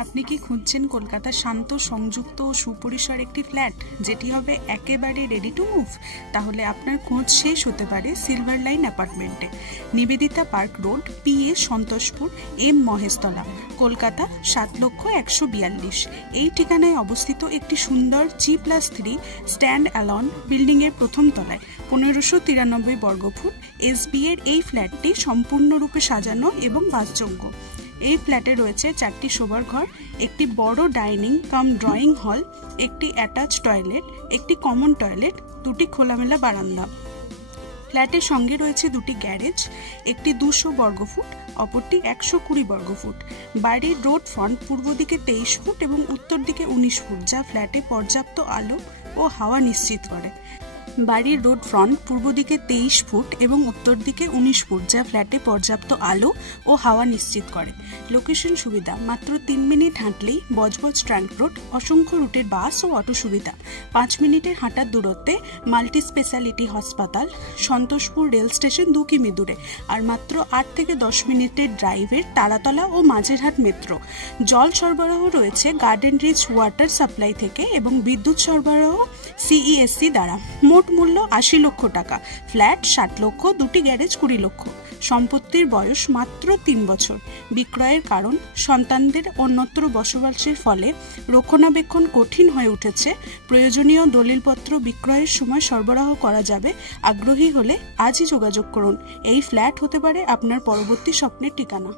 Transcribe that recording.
আপনি কি খুঁজছেন কলকাতার শান্ত, সংযুক্ত ও সুপরিসর একটি ফ্ল্যাট যেটি হবে একেবারে রেডি টু মুভ? তাহলে আপনার খোঁজ শেষ হতে পারে সিলভার লাইন অ্যাপার্টমেন্টে, Nivedita park road, PA Santoshpur, M Maheshtala, Kolkata ৭,১৪২। এই ঠিকানায় অবস্থিত একটি সুন্দর G+3 স্ট্যান্ড অ্যালন বিল্ডিংয়ের প্রথম তলায় ১৫৯৩ বর্গফুট SB এর এই ফ্ল্যাটটি সম্পূর্ণরূপে সাজানো এবং বাসযোগ্য। এই ফ্ল্যাটে রয়েছে 4টি শোবার ঘর, একটি বড় ডাইনিং কাম ড্রয়িং হল, একটি অ্যাটাচ টয়লেট, একটি কমন টয়লেট, 2টি খোলামেলা বারান্দা। ফ্ল্যাটের সঙ্গে রয়েছে 2টি গ্যারেজ, একটি 200 বর্গফুট, অপরটি 120 বর্গফুট। বাড়ির রোড ফ্রন্ট পূর্ব দিকে 23 ফুট এবং উত্তর দিকে 19 ফুট, যা ফ্ল্যাটে পর্যাপ্ত আলো ও হাওয়া নিশ্চিত করে। বাড়ির রোড ফ্রন্ট পূর্ব দিকে 23 ফুট এবং উত্তর দিকে 19 ফুট, যা ফ্ল্যাটে পর্যাপ্ত আলো ও হাওয়া নিশ্চিত করে। লোকেশন সুবিধা: মাত্র 3 মিনিট হাঁটলেই বজবজ ট্রাঙ্ক রোড, অসংখ্য রুটের বাস ও অটো সুবিধা। 5 মিনিটের হাঁটার দূরত্বে মাল্টি স্পেশালিটি হাসপাতাল, সন্তোষপুর রেল স্টেশন 2 কিমি দূরে, আর মাত্র 8 থেকে 10 মিনিটের ড্রাইভের তারাতলা ও মাঝেরহাট মেট্রো। জল সরবরাহ রয়েছে গার্ডেন রিচ ওয়াটার সাপ্লাই থেকে এবং বিদ্যুৎ সরবরাহ CESC দ্বারা। মোট মূল্য 80 লক্ষ টাকা। ফ্ল্যাট 60 লক্ষ, 2টি গ্যারেজ 20 লক্ষ। সম্পত্তির বয়স মাত্র 3 বছর। বিক্রয়ের কারণ: সন্তানদের অন্যত্র বসবাসের ফলে রক্ষণাবেক্ষণ কঠিন হয়ে উঠেছে। প্রয়োজনীয় দলিলপত্র বিক্রয়ের সময় সরবরাহ করা যাবে। আগ্রহী হলে আজই যোগাযোগ করুন। এই ফ্ল্যাট হতে পারে আপনার পরবর্তী স্বপ্নের ঠিকানা।